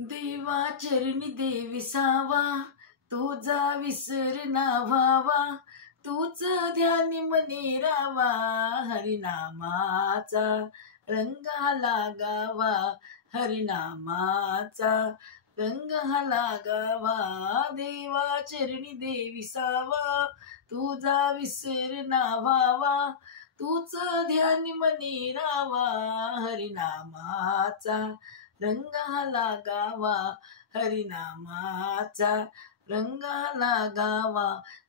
देवा चरणी देविसावा, तुझा विसर ना व्हावा, तूच ध्यानी मनी रावा, हरिनामाचा रंग हा लागावा, हरिनामाचा रंग हा लागावा. देवा चरणी देविसावा, तुझा विसर ना व्हावा, तूच ध्यानी मनी रावा, हरिनामाचा रंग हा लागावा, हरिनामाचा रंग हा लागावा.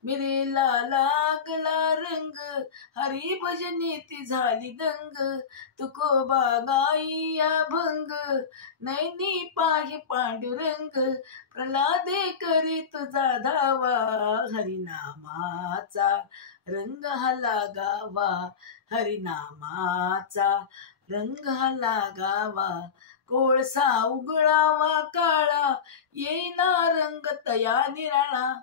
मिरेला लागला रंग, हरी भजनीती झाली दंग, तुकोबा गाईया भंग, नैनी पाहि पांडुरंग, प्रल्हादे करी तुझा धावा, हरिनामाचा रंग हा लागावा, हरिनामाचा रंग हा लागावा. कोळसा उगळावा काळा, येईना रंग तया निराळा,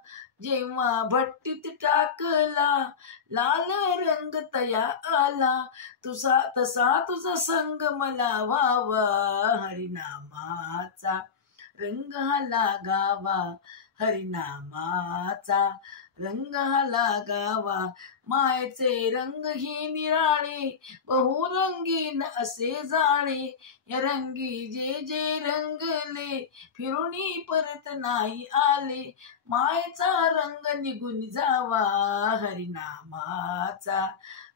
जेव्हा भट्टीत टाकला लाल रंग तया आला, तसा तुझा संग मला व्हावा, हरिनामाचा रंग हा लागावा, हरिनामाचा रंग हा लागावा. मायेचे रंग ही निराळे, बहुरंगीन असे जाळे, या रंगी जे जे रंगले, फिरुनी परत नाही आले, मायेचा रंग निघून जावा, हरिनामाचा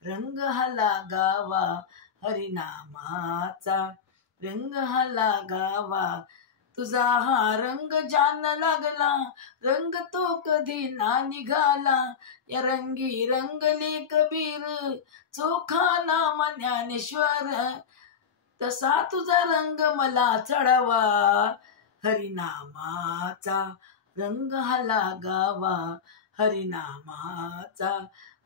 रंग हा लागावा, हरिनामाचा रंग हा लागावा. तुझा हा रंग जान लागला, रंग तो कधी ना निघाला, या रंगी रंगले कबीर, चोखा नाम ज्ञानेश्वर, तसा तुझा रंग मला चढावा, हरिनामाचा रंग हा लागावा, हरिनामाचा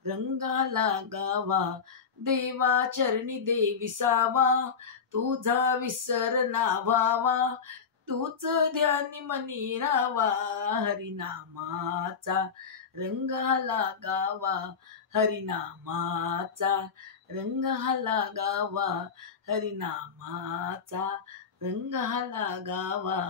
रंग हा लागावा. देवा चरणी देविसावा, तुझा विसर ना व्हावा, तूच ध्यानी मनी रावा, हरिनामाचा रंग हा लागावा, हरिनामाचा रंग हा लागावा, हरिनामाचा रंग हा लागावा.